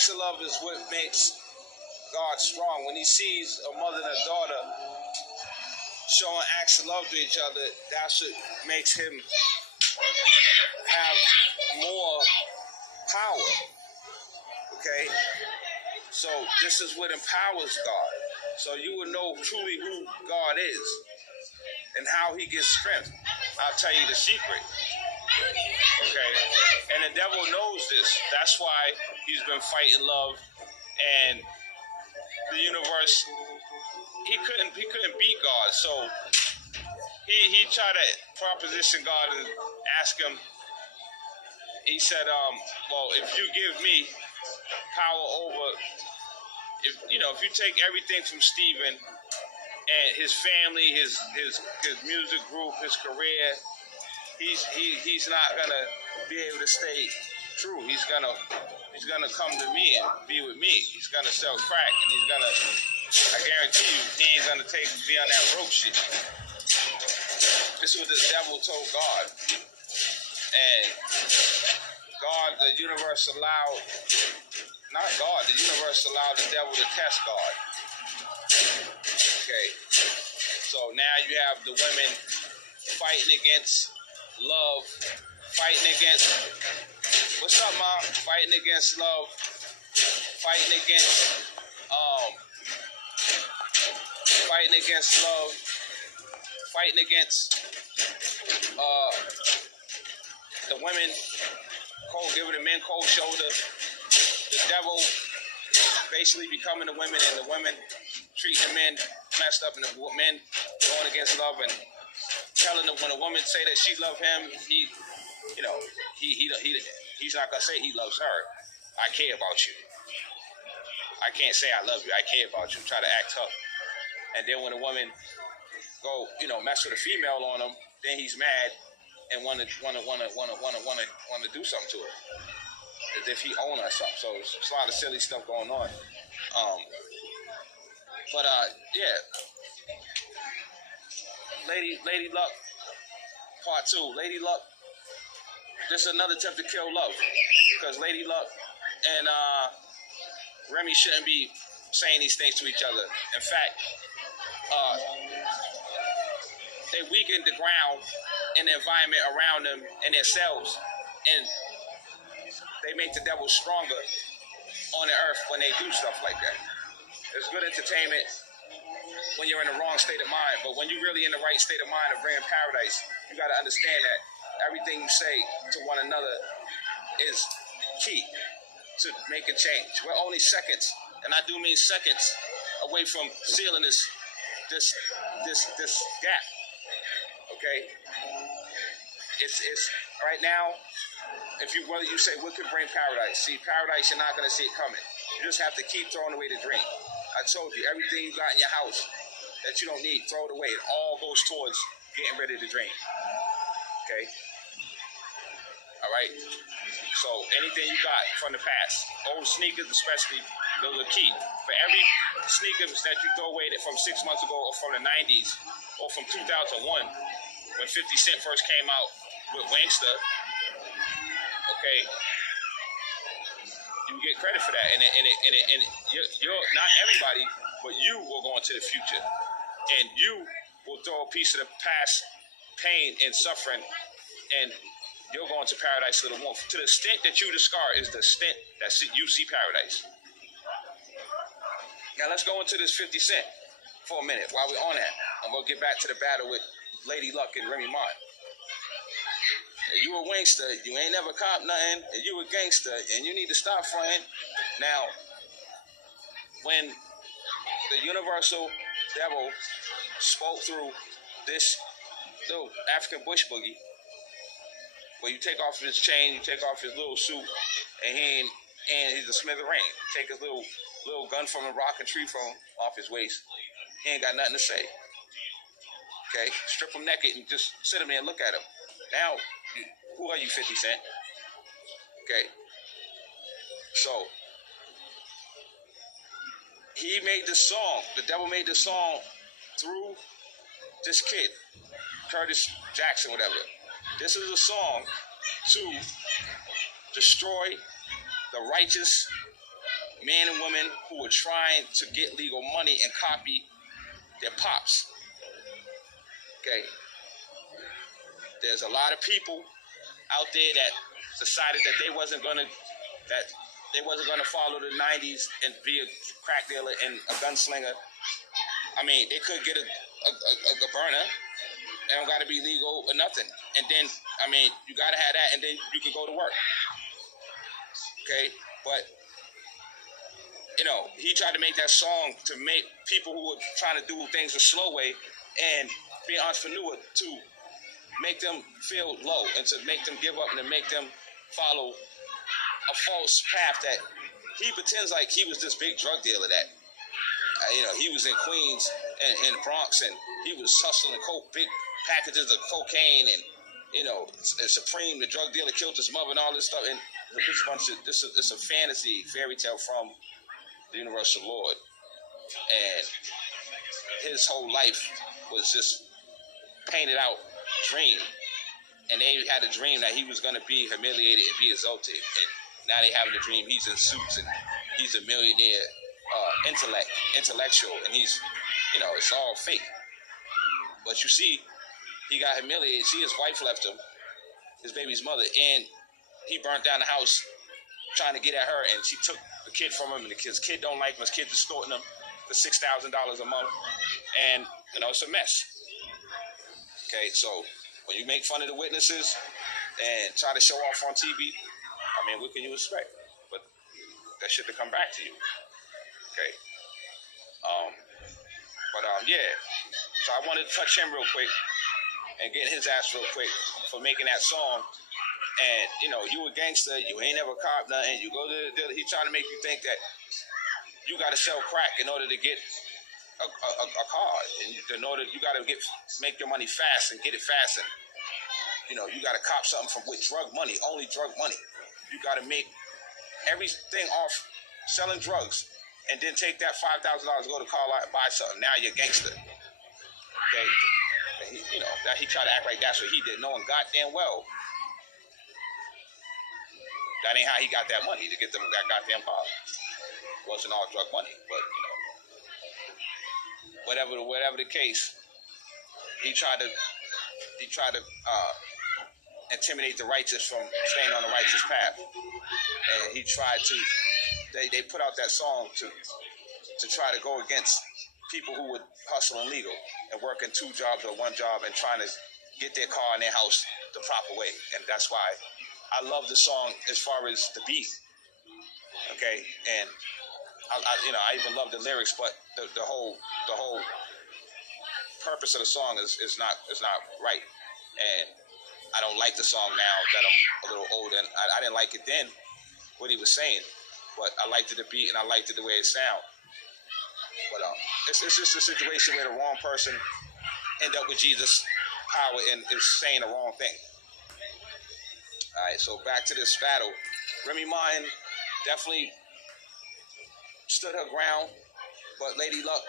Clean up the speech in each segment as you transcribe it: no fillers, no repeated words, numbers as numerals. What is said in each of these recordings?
acts of love is what makes God strong. When he sees a mother and a daughter showing acts of love to each other, that's what makes him have more power. Okay? So this is what empowers God. So you will know truly who God is and how he gets strength. I'll tell you the secret. Okay? And the devil knows this. That's why he's been fighting love. And the universe, he couldn't beat God. So he tried to proposition God and ask him. He said, well, if you give me power over, if you take everything from Stephen and his family, his music group, his career, he's not gonna be able to stay true. He's gonna come to me and be with me. He's gonna sell crack, and I guarantee you, he ain't gonna be on that broke shit. This is what the devil told God, and God, the universe allowed the devil to test God. Okay, so now you have the women fighting against love, fighting against, what's up, Mom? Fighting against love, fighting against love, fighting against the women, giving the men cold shoulder, the devil basically becoming the women, and the women treating the men messed up, and the men going against love and telling them when a woman say that she love him, he's not gonna say he loves her. I care about you. I can't say I love you. I care about you. Try to act tough, and then when a woman go, mess with a female on him, then he's mad and wanna do something to her, as if he own her something. So it's a lot of silly stuff going on. Yeah. Lady Luck, part 2. Lady Luck, this is another attempt to kill love, because Lady Luck and Remy shouldn't be saying these things to each other. In fact, they weaken the ground and the environment around them and themselves, and they make the devil stronger on the earth when they do stuff like that. It's good entertainment when you're in the wrong state of mind, but when you're really in the right state of mind of bringing paradise, you got to understand that everything you say to one another is key to make a change. We're only seconds, and I do mean seconds, away from sealing this gap. Okay, it's right now. If you say what could bring paradise? See, paradise, you're not gonna see it coming. You just have to keep throwing away the dream. I told you, everything you got in your house that you don't need, throw it away. It all goes towards getting rid of the dream. Okay? All right? So anything you got from the past, old sneakers especially, those are key. For every sneaker that you throw away from 6 months ago, or from the 90s, or from 2001, when 50 Cent first came out with Wanksta, okay, you get credit for that, and you're not everybody, but you will go into the future, and you will throw a piece of the past pain and suffering, and you'll go into paradise a little more. To the extent that you discard is the extent that you see paradise. Now let's go into this 50 Cent for a minute while we're on that, and we'll get back to the battle with Lady Luck and Remy Ma. You a wankster, you ain't never cop nothing, and you a gangster, and you need to stop fronting. Now, when the universal devil spoke through this little African bush boogie, where you take off his chain, you take off his little suit, and he's a smithereen. Take his little gun from a rock and tree from off his waist. He ain't got nothing to say. Okay, strip him naked and just sit him there and look at him. Now, who are you, 50 Cent? Okay. So, he made this song. The devil made this song through this kid, Curtis Jackson, whatever. This is a song to destroy the righteous men and women who are trying to get legal money and copy their pops. Okay. There's a lot of people out there that decided that they wasn't gonna follow the 90s and be a crack dealer and a gunslinger. I mean, they could get a burner. It don't got to be legal or nothing. And then, I mean, you got to have that, and then you can go to work. Okay? But, you know, he tried to make that song to make people who were trying to do things a slow way and be an entrepreneur to make them feel low and to make them give up and to make them follow a false path that he pretends like he was this big drug dealer that, you know, he was in Queens and in the Bronx, and he was hustling big packages of cocaine, and, you know, Supreme, the drug dealer, killed his mother and all this stuff. And it's a fantasy fairy tale from the Universal Lord. And his whole life was just painted out dream. And they had a dream that he was going to be humiliated and be exalted. And now they having a dream he's in suits and he's a millionaire intellectual, and he's, you know, it's all fake. But you see, he got humiliated. See, his wife left him, his baby's mother, and he burnt down the house trying to get at her, and she took the kid from him, and his kid don't like him. His kid's extorting him for $6,000 a month, and, you know, it's a mess. Okay, so when you make fun of the witnesses and try to show off on TV, I mean, what can you expect? But that shit to come back to you. Okay. Yeah. So I wanted to touch him real quick and get his ass real quick for making that song. And, you know, you a gangster, you ain't never cop nothing, you go to the dealer, he trying to make you think that you got to sell crack in order to get a car. And in order, you got to make your money fast and get it fast. And, you know, you got to cop something with drug money, only drug money. You got to make everything off selling drugs, and then take that $5,000, go to car lot and buy something. Now you're a gangster. Okay? And he, you know, that he tried to act like that's what he did, knowing goddamn well that ain't how he got that money to get them that goddamn car. It wasn't all drug money, but, you know, whatever the case, he tried to intimidate the righteous from staying on the righteous path. And he tried to, they put out that song to try to go against people who would hustle illegal and work in 2 jobs or 1 job and trying to get their car in their house the proper way. And that's why I love the song as far as the beat. Okay, and I even love the lyrics, but the whole purpose of the song is not right. And I don't like the song now that I'm a little older. And I didn't like it then, what he was saying, but I liked it, the beat, and I liked it the way it sounded. But it's just a situation where the wrong person end up with Jesus' power and is saying the wrong thing. All right, so back to this battle. Remy Martin definitely stood her ground, but Lady Luck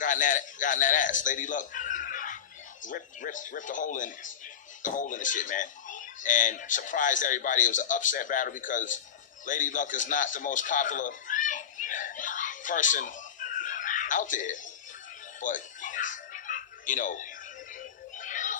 got in that ass. Lady Luck ripped the hole in the shit, man, and surprised everybody. It was an upset battle because Lady Luck is not the most popular person out there, but, you know,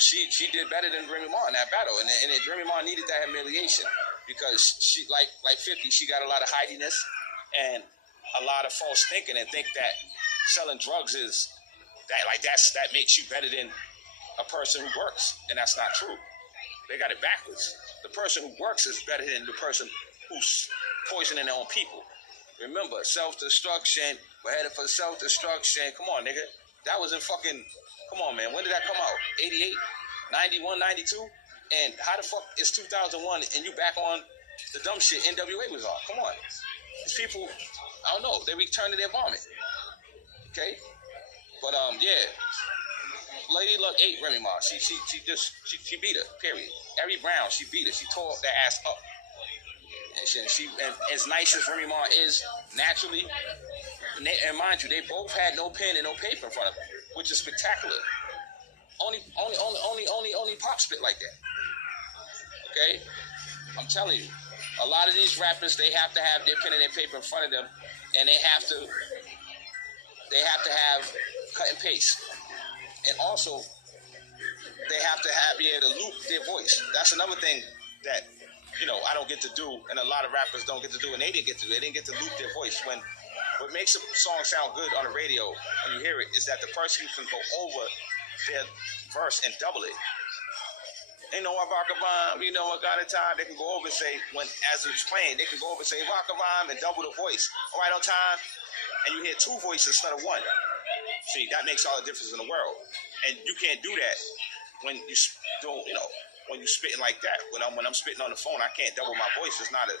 she did better than Remy Ma in that battle, and Remy Ma needed that humiliation because she, like 50, she got a lot of hidiness and a lot of false thinking, and think that selling drugs is that makes you better than a person who works, and that's not true. They got it backwards. The person who works is better than the person who's poisoning their own people. Remember, self-destruction. We're headed for self-destruction. Come on, nigga. That was in fucking... Come on, man. When did that come out? 88? 91? 92? And how the fuck is 2001 and you back on the dumb shit NWA was on? Come on. These people, I don't know. They returned to their vomit. Okay? But, yeah. Lady Luck ate Remy Ma. She beat her, period. Every round, she beat her. She tore that ass up. And as nice as Remy Ma is naturally, and mind you, they both had no pen and no paper in front of them, which is spectacular. Only Pop spit like that. Okay? I'm telling you, a lot of these rappers, they have to have their pen and their paper in front of them and they have to have cut and paste, and also they have to be able to loop their voice. That's another thing that I don't get to do, and a lot of rappers don't get to do, and they didn't get to do. They didn't get to loop their voice. What makes a song sound good on the radio when you hear it is that the person can go over their verse and double it. Ain't no Vakavime, I got a time. They can go over and say, as it's playing, they can go over and say Vakavime and double the voice. All right, on time, and you hear two voices instead of one. See, that makes all the difference in the world. And you can't do that when you don't, when you're spitting like that. When I'm spitting on the phone, I can't double my voice. It's not a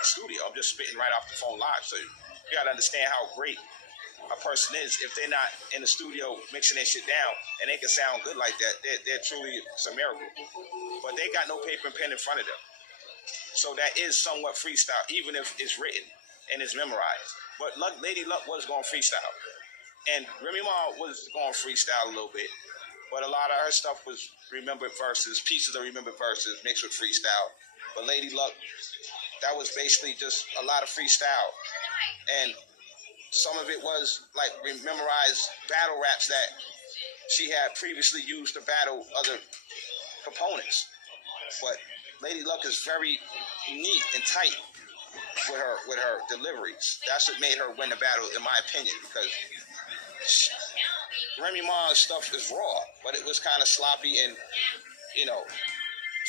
studio. I'm just spitting right off the phone live. So you got to understand how great a person is if they're not in the studio mixing their shit down and they can sound good like that. They're truly a miracle. But they got no paper and pen in front of them. So that is somewhat freestyle, even if it's written and it's memorized. But Lady Luck was going freestyle. And Remy Ma was going freestyle a little bit. But a lot of her stuff was remembered verses, pieces of remembered verses mixed with freestyle. But Lady Luck, that was basically just a lot of freestyle. And some of it was like memorized battle raps that she had previously used to battle other opponents. But Lady Luck is very neat and tight with her deliveries. That's what made her win the battle, in my opinion, because Remy Ma's stuff is raw, but it was kind of sloppy and,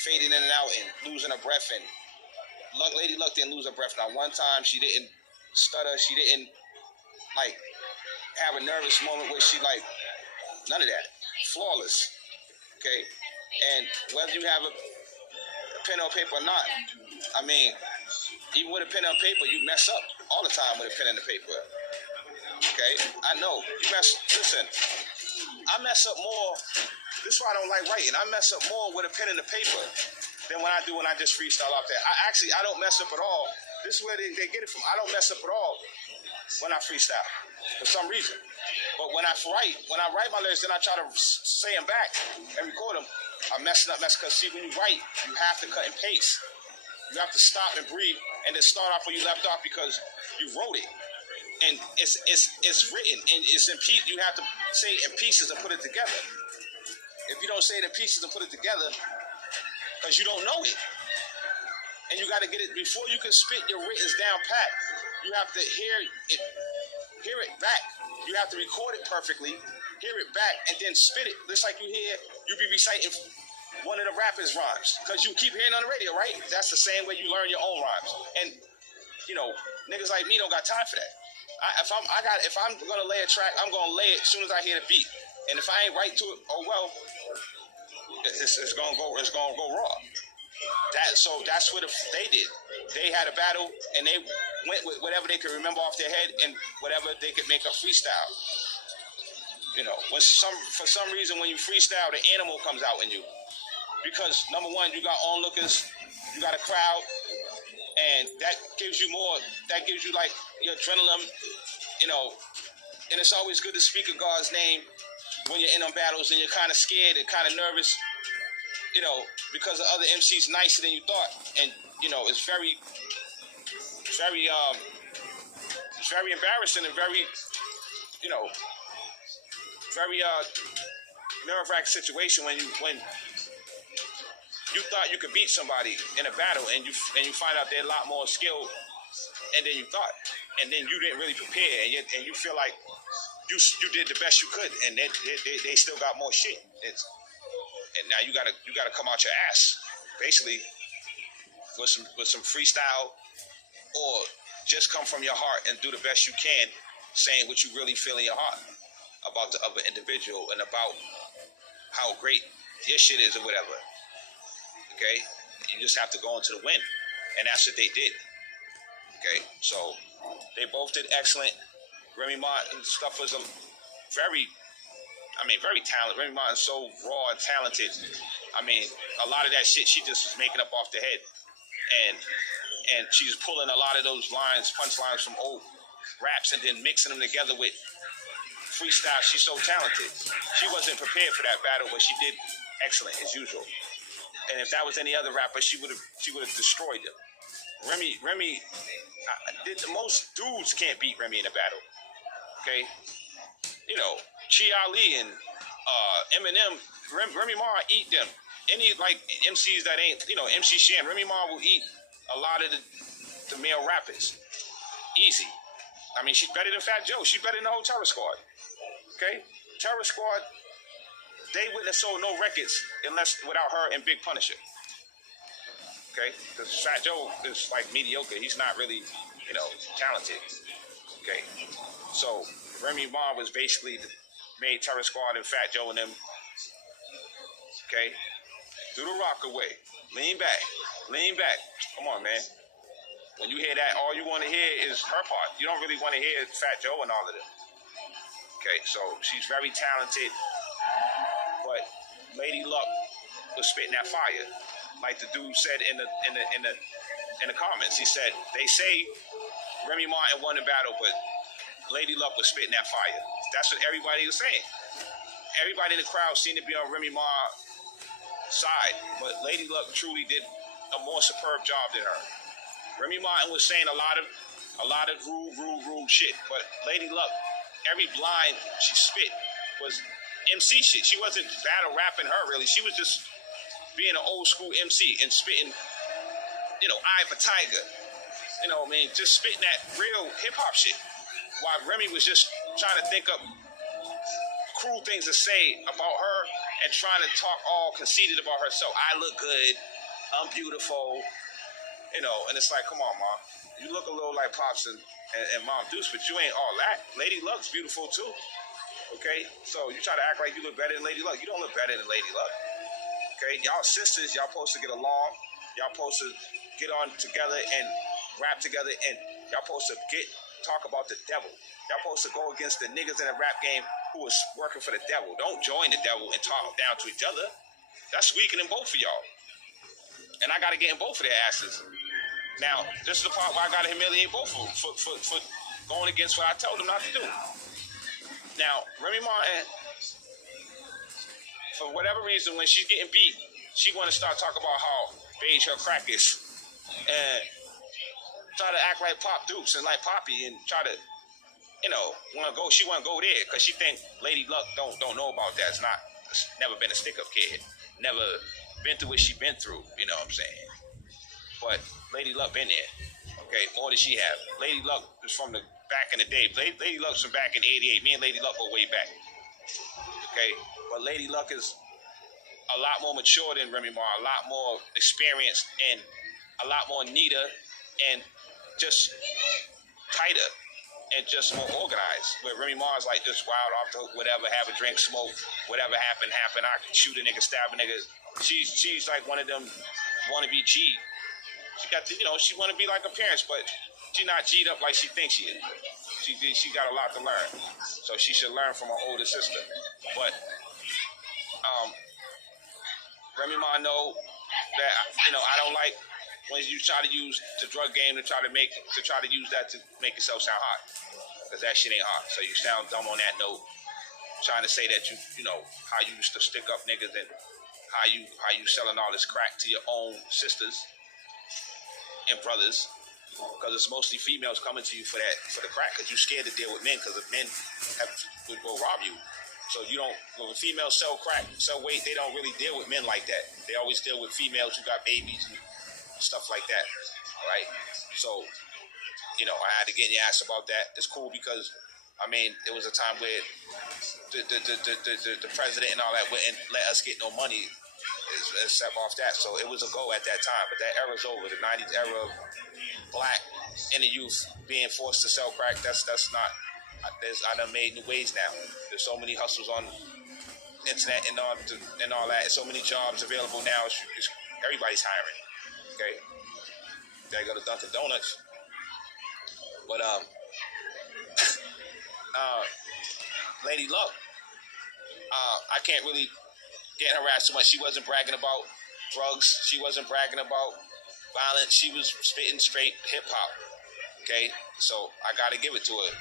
fading in and out and losing her breath. And Lady Luck didn't lose her breath. Now, one time she didn't stutter. She didn't, have a nervous moment where she, none of that. Flawless. Okay? And whether you have a pen or paper or not, even with a pen and paper, you mess up all the time with a pen and a paper. Okay? I know. Listen, I mess up more. This is why I don't like writing. I mess up more with a pen and a paper than when I do when I just freestyle off that. I don't mess up at all. This is where they get it from. I don't mess up at all when I freestyle for some reason. But when I write my lyrics, then I try to say them back and record them. I'm messing up. That's because, see, when you write, you have to cut and paste. You have to stop and breathe and then start off where you left off because you wrote it. And it's written and it's in pieces. You have to say it in pieces and put it together. If you don't say it in pieces and put it together, because you don't know it, and you got to get it before you can spit your writtens down pat. You have to hear it back. You have to record it perfectly, hear it back, and then spit it. Just like you be reciting one of the rappers' rhymes, because you keep hearing on the radio, right? That's the same way you learn your own rhymes. And niggas like me don't got time for that. If I'm gonna lay a track, I'm gonna lay it as soon as I hear the beat. And if I ain't right to it, oh well, it's gonna go raw. So that's what they did. They had a battle and they went with whatever they could remember off their head and whatever they could make a freestyle. For some reason when you freestyle, the animal comes out in you. Because number one, you got onlookers, you got a crowd, and that gives you like your adrenaline, and it's always good to speak of God's name when you're in them battles and you're kind of scared and kind of nervous, because the other MC's nicer than you thought. And, it's very embarrassing and very, very nerve-wracking situation when you thought you could beat somebody in a battle and you find out they're a lot more skilled and then you thought, and then you didn't really prepare and you feel like you did the best you could and they still got more shit. And now you gotta come out your ass basically with some freestyle, or just come from your heart and do the best you can, saying what you really feel in your heart about the other individual and about how great your shit is or whatever. Okay? You just have to go into the win. And that's what they did. Okay? So they both did excellent. Remy Martin's stuff was very talented. Remy Martin's so raw and talented. A lot of that shit she just was making up off the head. And she's pulling a lot of those punchlines from old raps and then mixing them together with freestyle. She's so talented. She wasn't prepared for that battle, but she did excellent as usual. And if that was any other rapper, she would have destroyed them. Remy, most dudes can't beat Remy in a battle. Okay, you know, Chi Ali and Eminem, Remy Ma eat them. Any like MCs that ain't, MC Shan, Remy Ma will eat a lot of the male rappers. Easy. I mean, she's better than Fat Joe. She's better than the whole Terror Squad. Okay, Terror Squad, they wouldn't have sold no records without her and Big Punisher. Okay, because Fat Joe is like mediocre. He's not really, talented. Okay, so Remy Ma was basically made Terror Squad and Fat Joe and them. Okay, do the rock away, lean back. Come on, man. When you hear that, all you want to hear is her part. You don't really want to hear Fat Joe and all of them. Okay, so she's very talented, but Lady Luck was spitting that fire, like the dude said in the comments. He said they say Remy Martin won the battle, but Lady Luck was spitting that fire. That's what everybody was saying. Everybody in the crowd seemed to be on Remy Ma's side, but Lady Luck truly did a more superb job than her. Remy Martin was saying a lot of rude shit, but Lady Luck, every line she spit was MC shit. She wasn't battle rapping her really. She was just being an old school MC and spitting, Eye for Tiger. Just spitting that real hip hop shit. While Remy was just trying to think up cruel things to say about her and trying to talk all conceited about herself. I look good. I'm beautiful. And it's like, come on, Mom. You look a little like Pops and Mom Deuce, but you ain't all that. Lady Luck's beautiful too. Okay? So you try to act like you look better than Lady Luck. You don't look better than Lady Luck. Okay? Y'all sisters, y'all supposed to get along. Y'all supposed to get on together and rap together, and y'all supposed to talk about the devil. Y'all supposed to go against the niggas in the rap game who is working for the devil. Don't join the devil and talk down to each other. That's weakening both of y'all. And I got to get in both of their asses. Now, this is the part where I got to humiliate both of them for going against what I told them not to do. Now, Remy Martin, for whatever reason, when she's getting beat, she want to start talking about how beige her crack is. And try to act like Pop Dukes and like Poppy and try to, she want to go there because she think Lady Luck don't know about that. It's never been a stick-up kid. Never been through what she been through, you know what I'm saying? But Lady Luck been there, okay? More than she have. Lady Luck is from the back in the day. Lady Luck's from back in 88. Me and Lady Luck go way back, okay? But Lady Luck is a lot more mature than Remy Ma, a lot more experienced and a lot more neater and just tighter and just more organized. Where Remy Ma is like just wild off the hook, whatever, have a drink, smoke, whatever happen. I can shoot a nigga, stab a nigga. She's like one of them wannabe G. She got she want to be like her parents, but she not G'd up like she thinks she is. She got a lot to learn, so she should learn from her older sister. But Remy Ma know that I don't like when you try to use the drug game to try to use that to make yourself sound hot, because that shit ain't hot. So you sound dumb on that note, trying to say that how you used to stick up niggas and how you selling all this crack to your own sisters and brothers, because it's mostly females coming to you for the crack, because you're scared to deal with men, because if men will rob you. So when females sell crack, sell weight, they don't really deal with men like that. They always deal with females who got babies and stuff like that. All right. So, I had to get in your ass about that. It's cool because, there was a time where the president and all that wouldn't let us get no money except off that. So it was a go at that time. But that era's over. The 90s era of black and the youth being forced to sell crack, that's not. I done made new ways now. There's so many hustles on internet and all that. So many jobs available now. Everybody's hiring. Okay, they go to Dunkin' Donuts. But Lady Luck, I can't really get her ass too much. She wasn't bragging about drugs. She wasn't bragging about violence. She was spitting straight hip hop. Okay, so I gotta give it to her.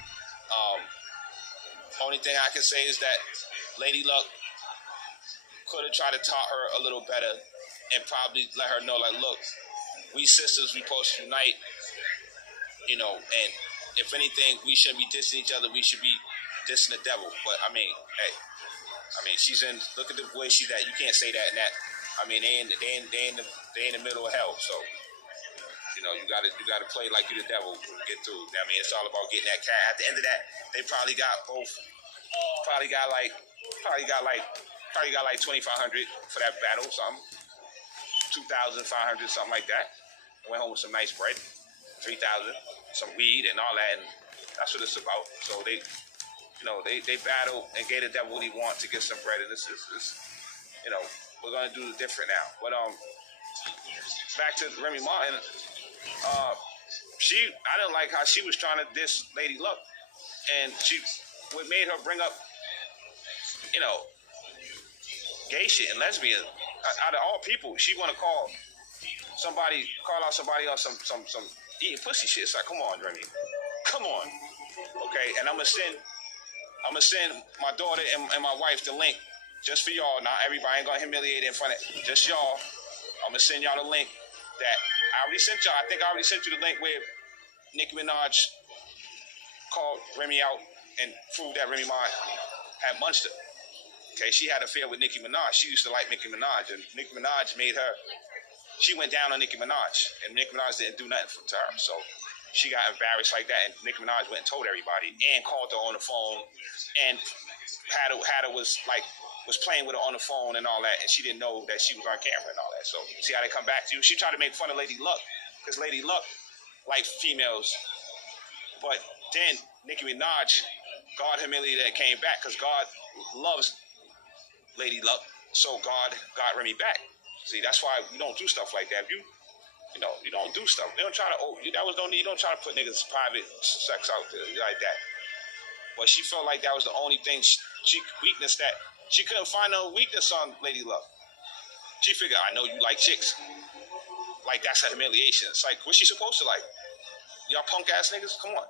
Only thing I can say is that Lady Luck could have tried to taught her a little better and probably let her know, like, look, we sisters, we supposed to unite, you know, and if anything, we shouldn't be dissing each other. We should be dissing the devil. But I mean, hey, she's in. Look at the way she's at. You can't say that and that. I mean, they in the middle of hell. So you know, you gotta play like you the devil to get through. I mean, it's all about getting that cat. At the end of that, they probably got both. Probably got like 2,500 for that battle, something. 2,500, something like that. Went home with some nice bread. 3,000, some weed and all that, and that's what it's about. So they battle and gave the devil what he wants to get some bread, and this is you know, we're gonna do it different now. But back to Remy Martin, I didn't like how she was trying to diss Lady Luck, and what made her bring up, you know, gay shit and lesbian. Out of all people, she want to call out somebody on some eating pussy shit. It's like, come on, Remy, come on, okay? And I'm gonna send my daughter and my wife the link just for y'all. Not everybody ain't gonna humiliate in front of just y'all. I'm gonna send y'all the link that I already sent y'all. I think I already sent you the link where Nicki Minaj called Remy out and proved that Remy Ma had munched her. Okay, she had an affair with Nicki Minaj. She used to like Nicki Minaj, and Nicki Minaj made her. She went down on Nicki Minaj, and Nicki Minaj didn't do nothing to her. So she got embarrassed like that, and Nicki Minaj went and told everybody, and called her on the phone, and had her was playing with her on the phone and all that, and she didn't know that she was on camera and all that. So see how they come back to you? She tried to make fun of Lady Luck, because Lady Luck likes females, but then Nicki Minaj, God humiliated and came back, because God loves Lady Luck, so God got Remy back. See, that's why we don't do stuff like that. You don't do stuff. They don't try to. That was no need. You don't try to put niggas' private sex out there like that. But she felt like that was the only thing weakness that she couldn't find no weakness on Lady Luck. She figured, I know you like chicks. Like that's a humiliation. It's like, what's she supposed to like? Y'all punk ass niggas, come on.